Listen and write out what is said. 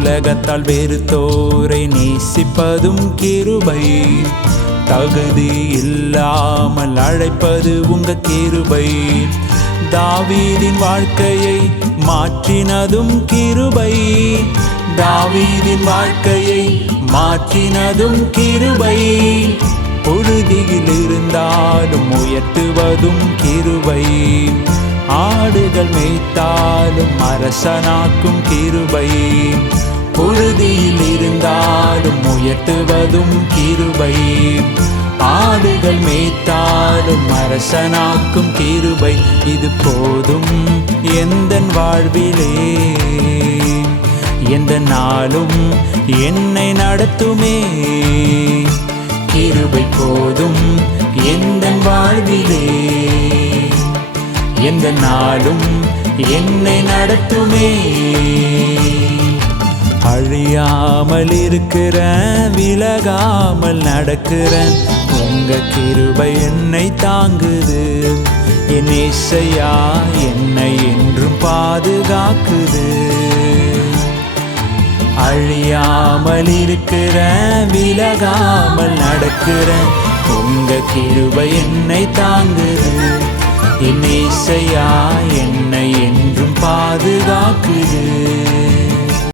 உலகத்தால் வெறுத்தோரை நேசிப்பதும் கிருபை, தகுதி இல்லாமல் அழைப்பது உங்க கிருபை. தாவீதின் வாழ்க்கையை மாற்றினதும் கிருபை, தாவீதின் வாழ்க்கையை மாற்றினதும் கிருபை. புழுதியில் இருந்தாலும் உயர்த்துவதும் கிருபை, ஆடுகள் மேய்த்தாலும் அரசனாக்கும் கிருபை. புழுதியில் இருந்தாலும் உயர்த்துவதும் கிருபை, ஆடுகள் மேய்த்தாலும் அரசனாக்கும் கிருபை. இது போதும் எந்தன் வாழ்விலே, எந்த நாளும் என்னை நடத்துமே. கிருபை போதும் எந்தன் வாழ்விலே, எந்த நாளும் என்னை நடத்துமே. அழியாமல் இருக்கிற, விலகாமல் நடக்கிற உங்க கிருபை என்னை தாங்குது. என் இயேசையா என்னை என்றும் பாதுகாக்குது. அழியாமல் இருக்கிற, விலகாமல் நடக்கிற உங்க கிருபை என்னை தாங்குது. என் இயேசையா என்னை என்றும் பாதுகாக்குது.